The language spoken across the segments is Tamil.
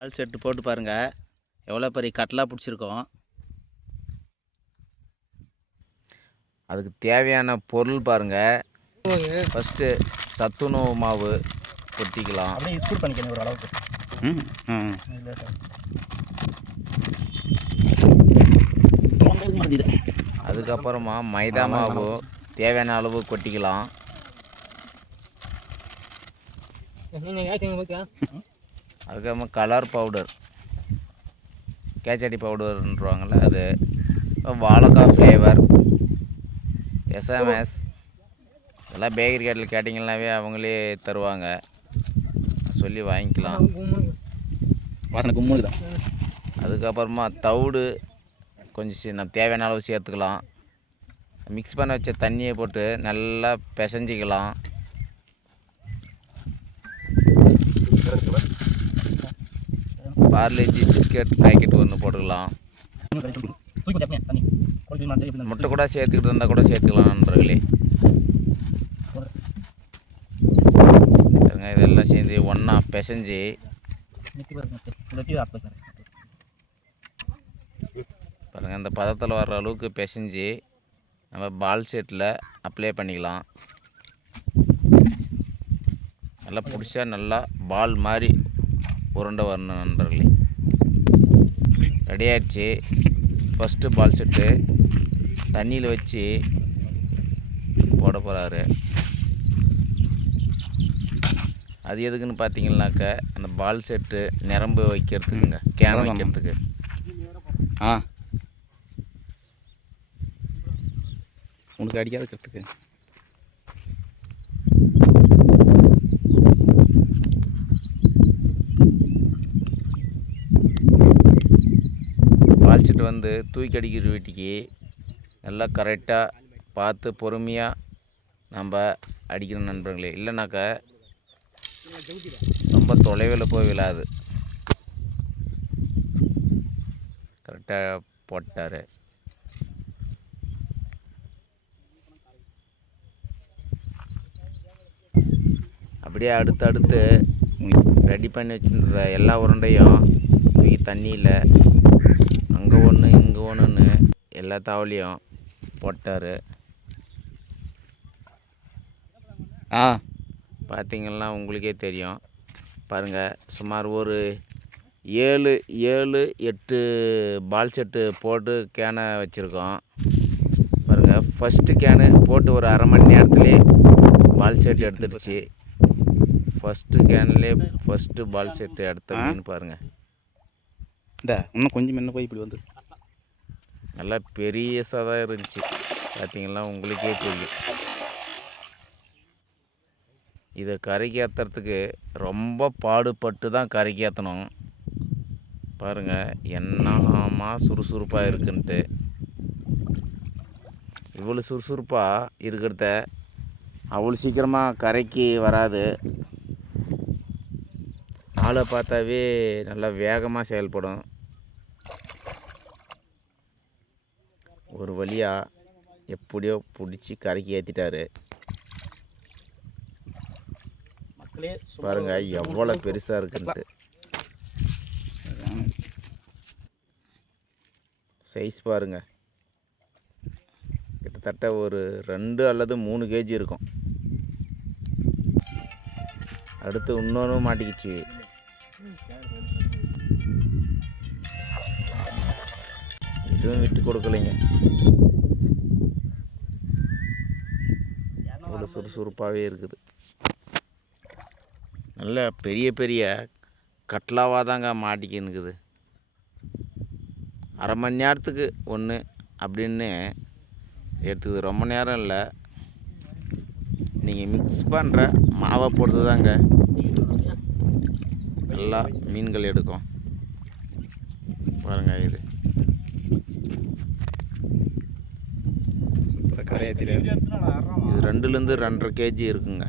பால் செட்டு போட்டு பாருங்கள் எவ்வளோ பெரிய கட்டலாக பிடிச்சிருக்கோம். அதுக்கு தேவையான பொருள் பாருங்கள் ஃபஸ்ட்டு சத்துணவு மாவு கொட்டிக்கலாம். அப்படியே ஸ்கூல் பண்ணிக்கணும் ஒரு அளவுக்கு. ம் ம் அதுக்கப்புறமா மைதா மாவு தேவையான அளவு கொட்டிக்கலாம். அதுக்கப்புறமா கலர் பவுடர் கேச்சடி பவுடர்ன்றவாங்கள்ல அது. வாழைக்காய் ஃப்ளேவர் எஸ்எம்எஸ் இதெல்லாம் பேக்கரி கடையில் கேட்டிங்கன்னாவே அவங்களே தருவாங்க. சொல்லி வாங்கிக்கலாம். வாசனை கும்முன்னு தான். அதுக்கப்புறமா தவிடு கொஞ்சம் நம்ம தேவையான அளவு சேர்த்துக்கலாம். மிக்ஸ் பண்ண வச்ச தண்ணியை போட்டு நல்லா பிசைஞ்சிக்கலாம். பார்லேஜி பிஸ்கட் பாக்கெட் ஒன்று போட்டுக்கலாம். முட்டை கூட சேர்த்துக்கிட்டு இருந்தால் கூட சேர்த்துக்கலாம் நண்பர்களே. பாருங்க, இதெல்லாம் சேர்ந்து ஒன்றா பிசைஞ்சு. பாருங்க பாருங்கள் இந்த பதத்தில் வர்ற அளவுக்கு பிசைஞ்சு நம்ம பால் செட்டில் அப்ளை பண்ணிக்கலாம். நல்லா பிடிச்சா நல்லா பால் மாதிரி உருண்டை வரணும் நண்பர்களே. ரெடி ஆயிடுச்சு ஃபஸ்ட்டு பால் செட்டு தண்ணியில் வச்சு போட போகிறாரு அது எதுக்குன்னு பார்த்தீங்கன்னாக்க அந்த பால் செட்டு நிரம்பு வைக்கிறதுக்குங்க. கேன் வைக்கிறதுக்கு. ஆ. உனக்கு அடிக்காத கற்றுக்கு வந்து தூக்கி அடிக்கிற வீட்டுக்கு நல்லா கரெக்டாக பார்த்து பொறுமையாக நம்ம அடிக்கணும் நண்பர்களே. இல்லைனாக்கா ரொம்ப தொலைவில் போய் விழாது. கரெக்டாக போட்டார். அப்படியே அடுத்து அடுத்து ரெடி பண்ணி வச்சுருந்த எல்லா உருண்டையும் தூக்கி தண்ணியில் ஒன்று எல்லா தாவலையும் போட்டார். ஆ. பார்த்தீங்கன்னா உங்களுக்கே தெரியும். பாருங்கள் சுமார் ஒரு ஏழு ஏழு எட்டு பால் செட்டு போட்டு கேனை வச்சுருக்கோம். பாருங்கள் ஃபஸ்ட்டு கேனு போட்டு ஒரு அரை மணி நேரத்துலேயே பால் செட் எடுத்துடுச்சு. ஃபஸ்ட்டு கேன்லேயே ஃபஸ்ட்டு பால் செட்டு எடுத்த மீன் பாருங்கள் இந்த இன்னும் கொஞ்சம் என்ன போய் இப்படி வந்து நல்லா பெரியசாக தான் இருந்துச்சு. பார்த்தீங்கன்னா உங்களுக்கே தெரியும். இதை கரைக்கு ஏற்றுறதுக்கு ரொம்ப பாடுபட்டு தான் கரைக்கு ஏற்றணும் பாருங்கள் என்னமா சுறுசுறுப்பாக இருக்குன்ட்டு. இவ்வளோ சுறுசுறுப்பாக இருக்கிறத அவ்வளோ சீக்கிரமாக கரைக்கு வராது. ஆளை பார்த்தாவே நல்லா வேகமாக செயல்படும். ஒரு வழியாக எப்படியோ பிடிச்சி கரைக்கு ஏற்றிட்டாரு பாருங்க எவ்வளோ பெருசாக இருக்குன்ட்டு. சைஸ் பாருங்க. கிட்டத்தட்ட ஒரு ரெண்டு அல்லது மூணு கேஜி இருக்கும். அடுத்து இன்னொன்று மாட்டிக்கிச்சு. எதுவும் விட்டு கொடுக்கலைங்க. அவ்வளோ சுறுசுறுப்பாகவே இருக்குது. நல்ல பெரிய பெரிய கட்லாவாக தாங்க மாட்டிக்கினுக்குது அரை மணி நேரத்துக்கு ஒன்று அப்படின்னு எடுத்துக்குது ரொம்ப நேரம் இல்லை. நீங்கள் மிக்ஸ் பண்ணுற மாவை பொறுத்து தாங்க நல்லா மீன்கள் எடுக்கும். பாருங்கள் இது. சூப்பராக கரையாத்திர இது ரெண்டுலேருந்து ரெண்டரை கேஜி இருக்குங்க.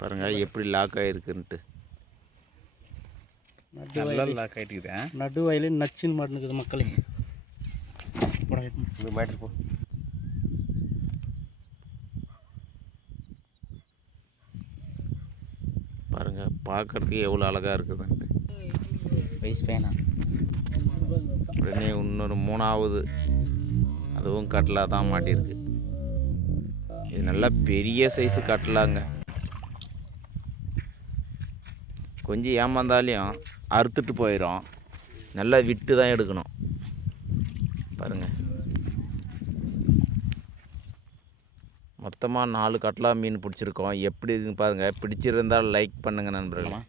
பாருங்க எப்படி லாக் ஆகிருக்குன்ட்டு நல்லா லாக் ஆகிட்டுக்குது நடு வயலே நச்சுன்னு மாட்டுனுக்குது மக்களே. மேட்ரு போ. பாருங்கள் பார்க்குறதுக்கு எவ்வளோ அழகாக இருக்குதுன்ட்டு. வயசு பையனா உடனே இன்னொரு மூணாவது. அதுவும் கட்லா தான் மாட்டியிருக்கு. இது நல்லா பெரிய சைஸு கட்லாங்க கொஞ்சம் ஏமாந்தாலையும் அறுத்துட்டு போயிடும் நல்லா விட்டு தான் எடுக்கணும். பாருங்கள் மொத்தமாக நாலு கட்லா மீன் பிடிச்சிருக்கோம். எப்படி இருக்குன்னு பாருங்கள் பிடிச்சிருந்தால் லைக் பண்ணுங்கள் நண்பர்களே.